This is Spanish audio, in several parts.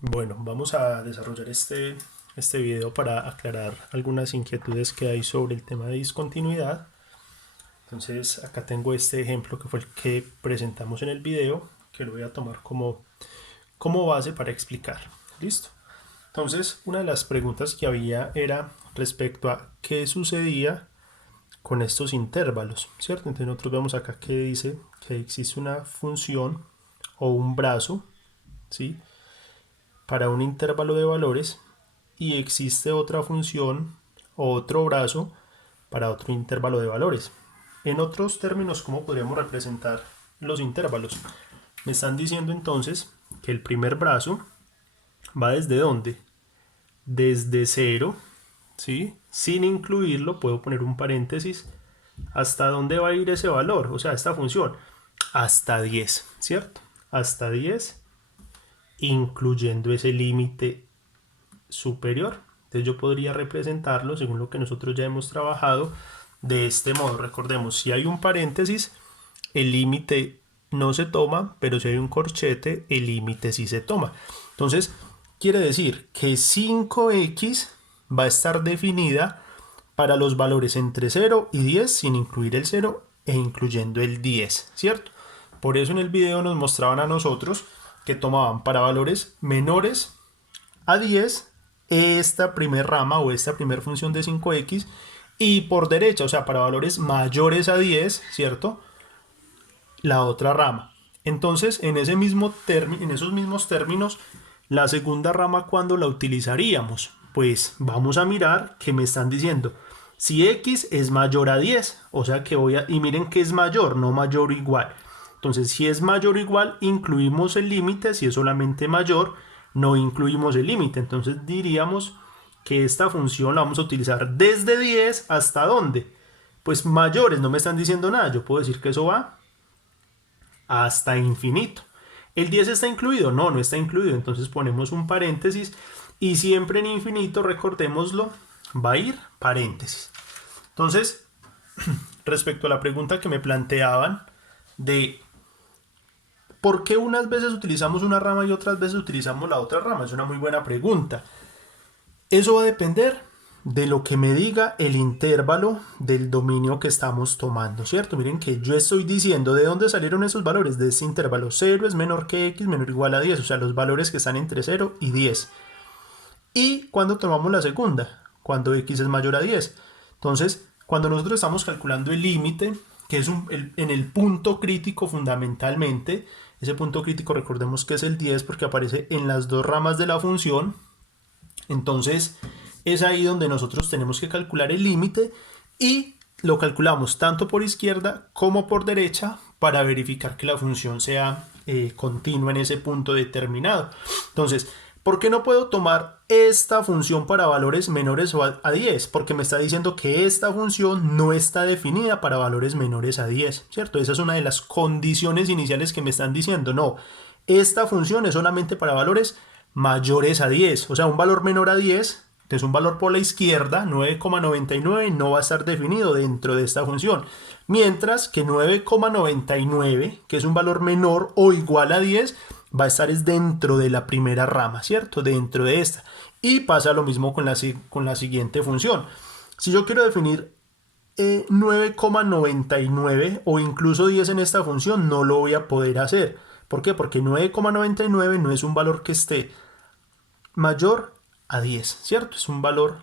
Bueno, vamos a desarrollar este video para aclarar algunas inquietudes que hay sobre el tema de discontinuidad. Entonces, acá tengo este ejemplo que fue el que presentamos en el video, que lo voy a tomar como base para explicar. ¿Listo? Entonces, una de las preguntas que había era respecto a qué sucedía con estos intervalos, ¿cierto? Entonces, nosotros vemos acá que dice que existe una función o un brazo, ¿sí?, para un intervalo de valores y existe otra función o otro brazo para otro intervalo de valores. En otros términos, ¿cómo podríamos representar los intervalos? Me están diciendo entonces que el primer brazo va desde ¿dónde? Desde 0, ¿sí? Sin incluirlo, puedo poner un paréntesis, ¿hasta dónde va a ir ese valor? O sea, esta función, hasta 10, ¿cierto? Hasta 10, incluyendo ese límite superior. Entonces yo podría representarlo, según lo que nosotros ya hemos trabajado, de este modo. Recordemos, si hay un paréntesis, el límite no se toma, pero si hay un corchete, el límite sí se toma. Entonces, quiere decir que 5x va a estar definida para los valores entre 0 y 10, sin incluir el 0 e incluyendo el 10, ¿cierto? Por eso en el video nos mostraban a nosotros que tomaban para valores menores a 10 esta primer rama o esta primer función de 5x, y por derecha, o sea, para valores mayores a 10, ¿cierto?, la otra rama. Entonces, en esos mismos términos, la segunda rama, ¿cuándo la utilizaríamos? Pues vamos a mirar que me están diciendo si x es mayor a 10, o sea que y miren que es mayor, no mayor o igual. Entonces, si es mayor o igual, incluimos el límite. Si es solamente mayor, no incluimos el límite. Entonces diríamos que esta función la vamos a utilizar desde 10 hasta ¿dónde? Pues mayores, no me están diciendo nada. Yo puedo decir que eso va hasta infinito. ¿El 10 está incluido? No, no está incluido. Entonces ponemos un paréntesis y siempre en infinito, recordémoslo, va a ir paréntesis. Entonces, respecto a la pregunta que me planteaban de ¿por qué unas veces utilizamos una rama y otras veces utilizamos la otra rama? Es una muy buena pregunta. Eso va a depender de lo que me diga el intervalo del dominio que estamos tomando, ¿cierto? Miren que yo estoy diciendo de dónde salieron esos valores, de ese intervalo. 0 es menor que x menor o igual a 10, o sea, los valores que están entre 0 y 10. ¿Y cuando tomamos la segunda? Cuando x es mayor a 10. Entonces, cuando nosotros estamos calculando el límite, que es en el punto crítico fundamentalmente, ese punto crítico recordemos que es el 10 porque aparece en las dos ramas de la función. Entonces es ahí donde nosotros tenemos que calcular el límite y lo calculamos tanto por izquierda como por derecha para verificar que la función sea continua en ese punto determinado. Entonces, ¿por qué no puedo tomar esta función para valores menores a 10? Porque me está diciendo que esta función no está definida para valores menores a 10, ¿cierto? Esa es una de las condiciones iniciales que me están diciendo. No, esta función es solamente para valores mayores a 10, o sea, un valor menor a 10, que es un valor por la izquierda, 9,99, no va a estar definido dentro de esta función. Mientras que 9,99, que es un valor menor o igual a 10, va a estar dentro de la primera rama, ¿cierto? Dentro de esta. Y pasa lo mismo con la siguiente función. Si yo quiero definir 9,99 o incluso 10 en esta función, no lo voy a poder hacer. ¿Por qué? Porque 9,99 no es un valor que esté mayor a 10, ¿cierto? Es un valor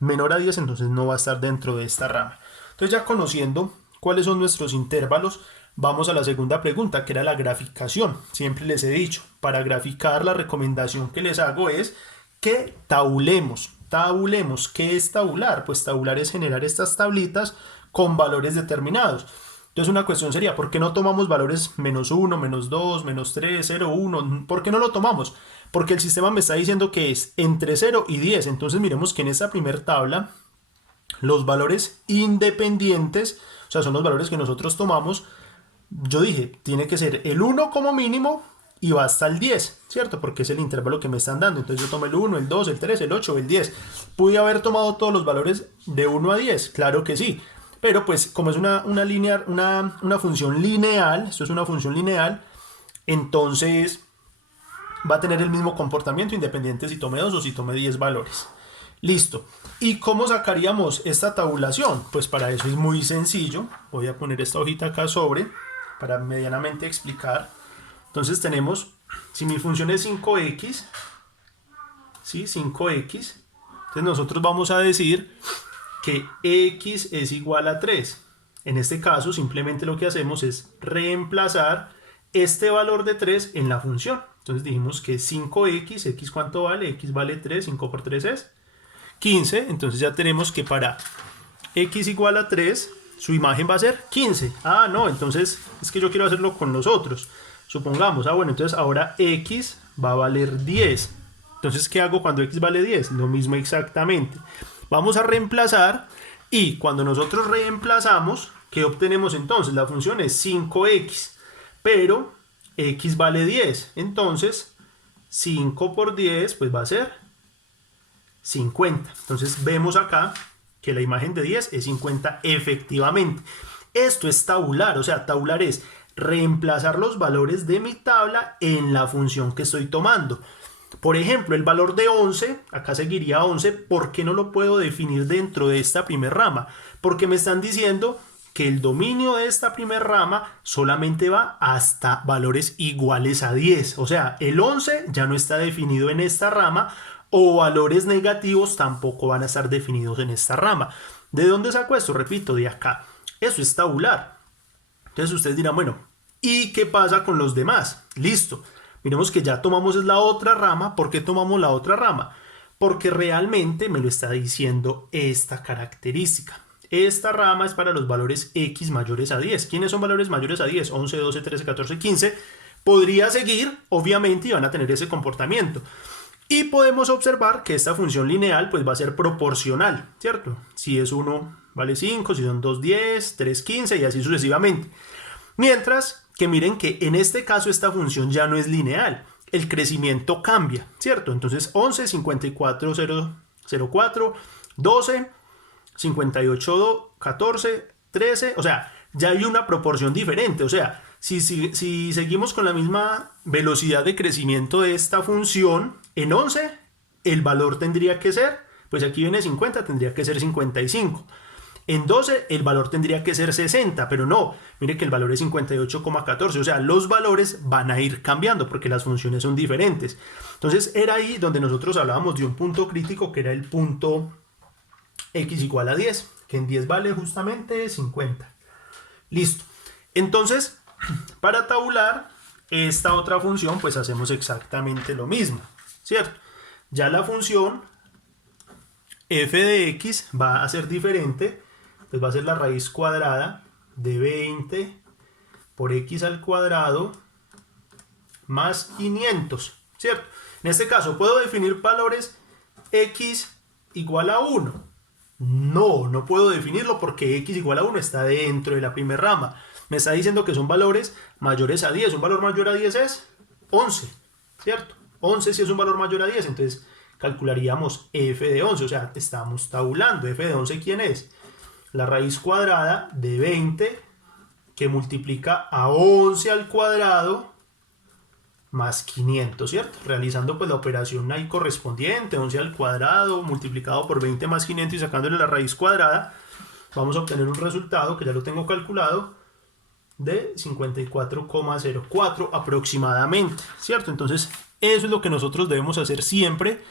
menor a 10, entonces no va a estar dentro de esta rama. Entonces, ya conociendo cuáles son nuestros intervalos, vamos a la segunda pregunta, que era la graficación. Siempre les he dicho, para graficar, la recomendación que les hago es que tabulemos. Tabulemos. ¿Qué es tabular? Pues tabular es generar estas tablitas con valores determinados. Entonces una cuestión sería, ¿por qué no tomamos valores menos 1, menos 2, menos 3, 0, 1? ¿Por qué no lo tomamos? Porque el sistema me está diciendo que es entre 0 y 10. Entonces miremos que en esta primera tabla los valores independientes, o sea, son los valores que nosotros tomamos. Yo dije, tiene que ser el 1 como mínimo y va hasta el 10, ¿cierto? Porque es el intervalo que me están dando. Entonces yo tomo el 1, el 2, el 3, el 8, el 10. ¿Pude haber tomado todos los valores de 1 a 10? Claro que sí. Pero pues como es una función lineal, esto es una función lineal, entonces va a tener el mismo comportamiento independiente si tome 2 o si tome 10 valores. Listo. ¿Y cómo sacaríamos esta tabulación? Pues para eso es muy sencillo. Voy a poner esta hojita acá sobre para medianamente explicar. Entonces tenemos, si mi función es 5x, ¿sí? 5x, entonces nosotros vamos a decir que x es igual a 3. En este caso simplemente lo que hacemos es reemplazar este valor de 3 en la función. Entonces dijimos que 5x, x ¿cuánto vale? X vale 3, 5 por 3 es 15. Entonces ya tenemos que para x igual a 3, su imagen va a ser 15. Ah, no, entonces es que yo quiero hacerlo con nosotros. Supongamos, bueno, entonces ahora x va a valer 10. Entonces, ¿qué hago cuando x vale 10? Lo mismo exactamente. Vamos a reemplazar y cuando nosotros reemplazamos, ¿qué obtenemos entonces? La función es 5x, pero x vale 10. Entonces, 5 por 10 pues va a ser 50. Entonces, vemos acá que la imagen de 10 es 50 efectivamente. Esto es tabular, o sea, tabular es reemplazar los valores de mi tabla en la función que estoy tomando. Por ejemplo, el valor de 11, acá seguiría 11, ¿por qué no lo puedo definir dentro de esta primera rama? Porque me están diciendo que el dominio de esta primera rama solamente va hasta valores iguales a 10. O sea, el 11 ya no está definido en esta rama o valores negativos tampoco van a estar definidos en esta rama. ¿De dónde saco esto? Repito, de acá. Eso es tabular. Entonces ustedes dirán, bueno, ¿y qué pasa con los demás? Listo. Miremos que ya tomamos la otra rama. ¿Por qué tomamos la otra rama? Porque realmente me lo está diciendo esta característica. Esta rama es para los valores x mayores a 10. ¿Quiénes son valores mayores a 10? 11, 12, 13, 14, 15. Podría seguir, obviamente, y van a tener ese comportamiento. Y podemos observar que esta función lineal pues va a ser proporcional, ¿cierto? Si es 1, vale 5, si son 2, 10, 3, 15 y así sucesivamente. Mientras que miren que en este caso esta función ya no es lineal, el crecimiento cambia, ¿cierto? Entonces 11, 54, 004, 12, 58, 14, 13, o sea, ya hay una proporción diferente, o sea, si seguimos con la misma velocidad de crecimiento de esta función, en 11 el valor tendría que ser, pues aquí viene 50, tendría que ser 55. En 12 el valor tendría que ser 60, pero no, mire que el valor es 58,14, o sea, los valores van a ir cambiando porque las funciones son diferentes. Entonces era ahí donde nosotros hablábamos de un punto crítico que era el punto x igual a 10, que en 10 vale justamente 50. Listo. Entonces, para tabular esta otra función, pues hacemos exactamente lo mismo, ¿cierto? Ya la función f de x va a ser diferente. Pues va a ser la raíz cuadrada de 20 por x al cuadrado más 500, ¿cierto? En este caso, ¿puedo definir valores x igual a 1? No, no puedo definirlo porque x igual a 1 está dentro de la primera rama. Me está diciendo que son valores mayores a 10. Un valor mayor a 10 es 11, ¿cierto? 11 si es un valor mayor a 10, entonces calcularíamos f de 11, o sea, estamos tabulando. F de 11, ¿quién es? La raíz cuadrada de 20 que multiplica a 11 al cuadrado más 500, ¿cierto? Realizando pues la operación ahí correspondiente, 11 al cuadrado multiplicado por 20 más 500 y sacándole la raíz cuadrada, vamos a obtener un resultado que ya lo tengo calculado de 54,04 aproximadamente, ¿cierto? Entonces eso es lo que nosotros debemos hacer siempre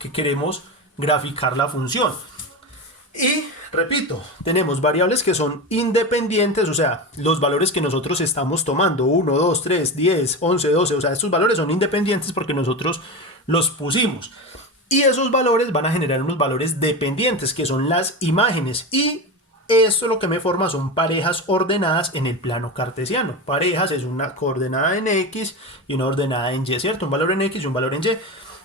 que queremos graficar la función. Y repito, tenemos variables que son independientes, o sea, los valores que nosotros estamos tomando, 1, 2, 3, 10, 11, 12, o sea, estos valores son independientes porque nosotros los pusimos. Y esos valores van a generar unos valores dependientes, que son las imágenes. Y esto lo que me forma son parejas ordenadas en el plano cartesiano. Parejas es una coordenada en X y una ordenada en Y, ¿cierto? Un valor en X y un valor en Y.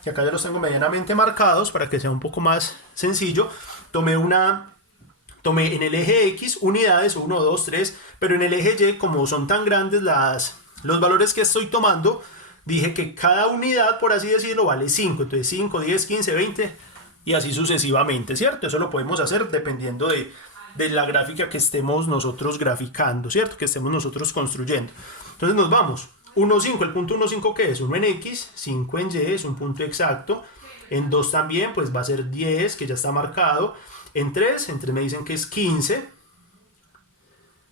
Que acá ya los tengo medianamente marcados para que sea un poco más sencillo. Tomé en el eje X unidades, 1, 2, 3, pero en el eje Y, como son tan grandes los valores que estoy tomando, dije que cada unidad, por así decirlo, vale 5. Entonces 5, 10, 15, 20 y así sucesivamente, ¿cierto? Eso lo podemos hacer dependiendo de la gráfica que estemos nosotros graficando, ¿cierto? Que estemos nosotros construyendo. Entonces nos vamos. 1,5, el punto 1,5 ¿qué es? 1 en X, 5 en Y, es un punto exacto. En 2 también, pues va a ser 10, que ya está marcado. En 3 me dicen que es 15.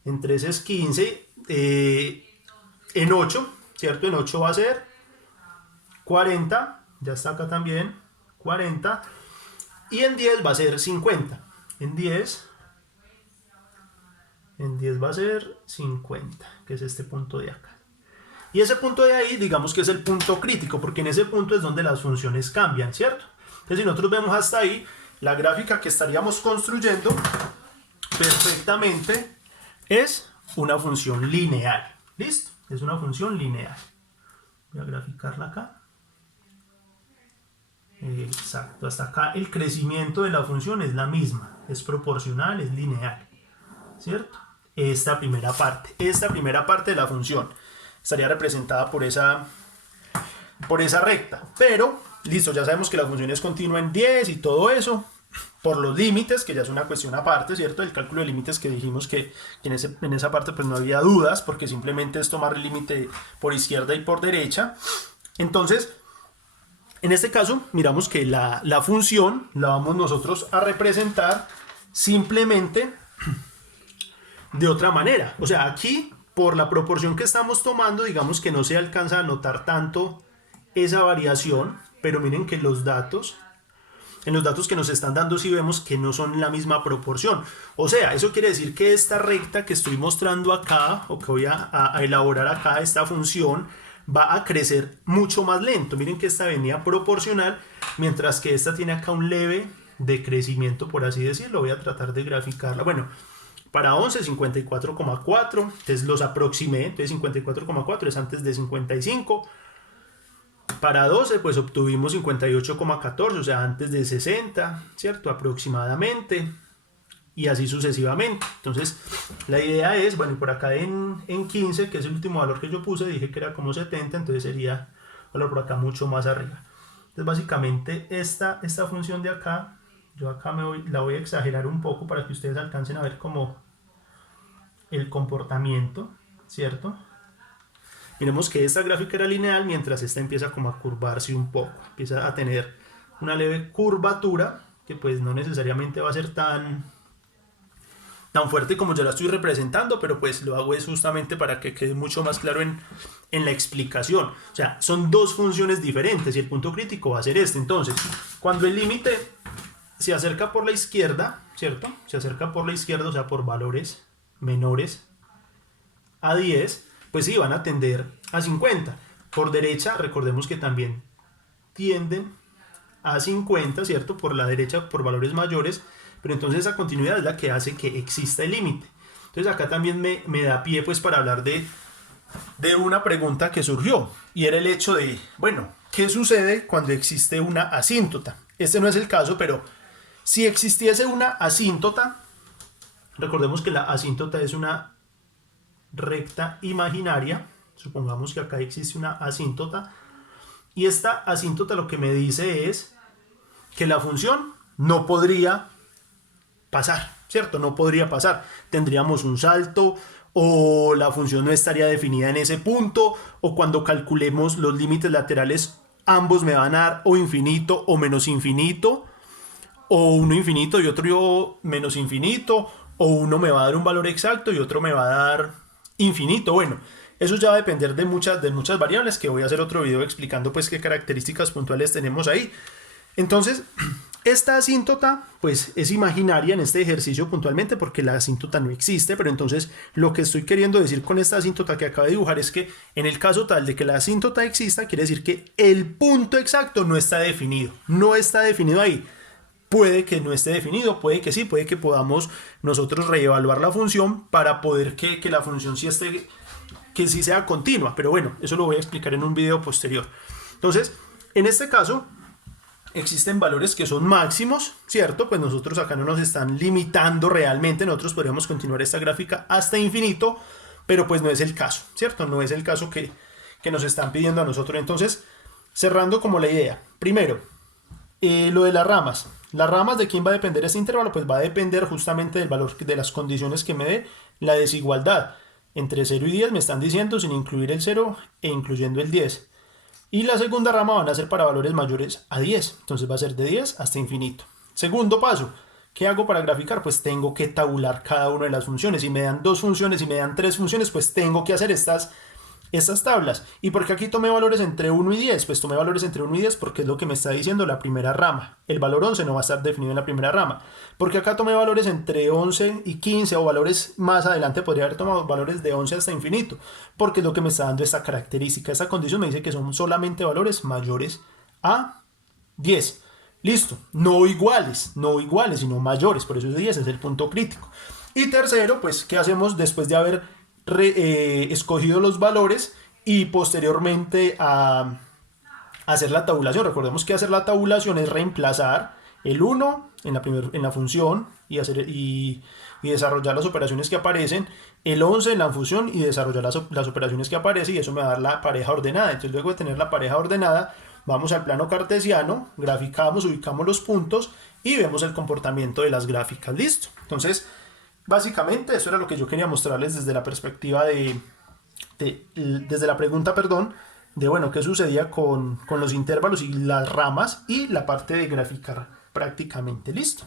En 3 es 15. En 8, ¿cierto? En 8 va a ser 40, ya está acá también, 40. Y en 10 va a ser 50. En 10 va a ser 50, que es este punto de acá. Y ese punto de ahí, digamos que es el punto crítico, porque en ese punto es donde las funciones cambian, ¿cierto? Entonces, si nosotros vemos hasta ahí, la gráfica que estaríamos construyendo perfectamente es una función lineal. ¿Listo? Es una función lineal. Voy a graficarla acá. Exacto. Hasta acá el crecimiento de la función es la misma. Es proporcional, es lineal. ¿Cierto? Esta primera parte de la función estaría representada por esa recta. Pero, listo, ya sabemos que la función es continua en 10 y todo eso. Por los límites, que ya es una cuestión aparte, ¿cierto? El cálculo de límites que dijimos que en esa parte pues no había dudas, porque simplemente es tomar el límite por izquierda y por derecha. Entonces, en este caso, miramos que la función la vamos nosotros a representar simplemente de otra manera. O sea, aquí, por la proporción que estamos tomando, digamos que no se alcanza a notar tanto esa variación, pero miren que en los datos que nos están dando sí vemos que no son la misma proporción. O sea, eso quiere decir que esta recta que estoy mostrando acá, o que voy a elaborar acá, esta función, va a crecer mucho más lento. Miren que esta venía proporcional, mientras que esta tiene acá un leve decrecimiento, por así decirlo. Voy a tratar de graficarla. Bueno, para 11, 54,4. Entonces los aproximé. Entonces 54,4 es antes de 55. Para 12 pues obtuvimos 58,14, o sea, antes de 60, ¿cierto? Aproximadamente. Y así sucesivamente. Entonces la idea es, bueno, por acá en 15, que es el último valor que yo puse, dije que era como 70, entonces sería valor por acá mucho más arriba. Entonces básicamente esta función de acá, yo acá la voy a exagerar un poco para que ustedes alcancen a ver como el comportamiento, ¿cierto? Miremos que esta gráfica era lineal, mientras esta empieza como a curvarse un poco, empieza a tener una leve curvatura, que pues no necesariamente va a ser tan fuerte como yo la estoy representando, pero pues lo hago es justamente para que quede mucho más claro en la explicación. O sea, son dos funciones diferentes y el punto crítico va a ser este. Entonces, cuando el límite se acerca por la izquierda, ¿cierto? Se acerca por la izquierda, o sea, por valores menores a 10, pues sí, van a tender a 50. Por derecha, recordemos que también tienden a 50, ¿cierto? Por la derecha, por valores mayores, pero entonces esa continuidad es la que hace que exista el límite. Entonces acá también me da pie pues para hablar de una pregunta que surgió, y era el hecho de, bueno, ¿qué sucede cuando existe una asíntota? Este no es el caso, pero si existiese una asíntota, recordemos que la asíntota es una recta imaginaria, supongamos que acá existe una asíntota, y esta asíntota lo que me dice es que la función no podría pasar, ¿cierto? No podría pasar. Tendríamos un salto, o la función no estaría definida en ese punto, o cuando calculemos los límites laterales, ambos me van a dar o infinito o menos infinito, o uno infinito y otro menos infinito, o uno me va a dar un valor exacto y otro me va a dar infinito. Bueno, eso ya va a depender de muchas variables, que voy a hacer otro video explicando pues qué características puntuales tenemos ahí. Entonces, esta asíntota pues es imaginaria en este ejercicio puntualmente, porque la asíntota no existe, pero entonces lo que estoy queriendo decir con esta asíntota que acabo de dibujar es que en el caso tal de que la asíntota exista, quiere decir que el punto exacto no está definido, ahí. Puede que no esté definido, puede que sí, puede que podamos nosotros reevaluar la función para poder que la función sí esté, que sí sea continua, pero bueno, eso lo voy a explicar en un video posterior. Entonces, en este caso existen valores que son máximos, ¿cierto? Pues nosotros acá no nos están limitando realmente, nosotros podríamos continuar esta gráfica hasta infinito, pero pues no es el caso, ¿cierto? No es el caso que nos están pidiendo a nosotros. Entonces, cerrando como la idea, primero, lo de las ramas. Las ramas, ¿de quién va a depender este intervalo? Pues va a depender justamente del valor, de las condiciones que me dé la desigualdad. entre 0 y 10 me están diciendo sin incluir el 0 e incluyendo el 10. Y la segunda rama van a ser para valores mayores a 10. Entonces va a ser de 10 hasta infinito. Segundo paso, ¿qué hago para graficar? Pues tengo que tabular cada una de las funciones. Si me dan 2 funciones, si me dan 3 funciones, pues tengo que hacer estas tablas. ¿Y por qué aquí tomé valores entre 1 y 10? Pues tomé valores entre 1 y 10 porque es lo que me está diciendo la primera rama. El valor 11 no va a estar definido en la primera rama. Porque acá tomé valores entre 11 y 15 o valores más adelante podría haber tomado valores de 11 hasta infinito. Porque es lo que me está dando esta característica. Esta condición me dice que son solamente valores mayores a 10. Listo. No iguales, sino mayores. Por eso es 10, es el punto crítico. Y tercero, pues, ¿qué hacemos después de haber escogido los valores y posteriormente a hacer la tabulación? Recordemos que hacer la tabulación es reemplazar el 1 en la función y desarrollar las operaciones que aparecen, el 11 en la función y desarrollar las operaciones que aparecen, y eso me va a dar la pareja ordenada. Entonces, luego de tener la pareja ordenada, vamos al plano cartesiano, graficamos, ubicamos los puntos y vemos el comportamiento de las gráficas. Listo. Entonces, básicamente eso era lo que yo quería mostrarles desde la perspectiva desde la pregunta, perdón, de bueno, qué sucedía con los intervalos y las ramas y la parte de graficar prácticamente. Listo.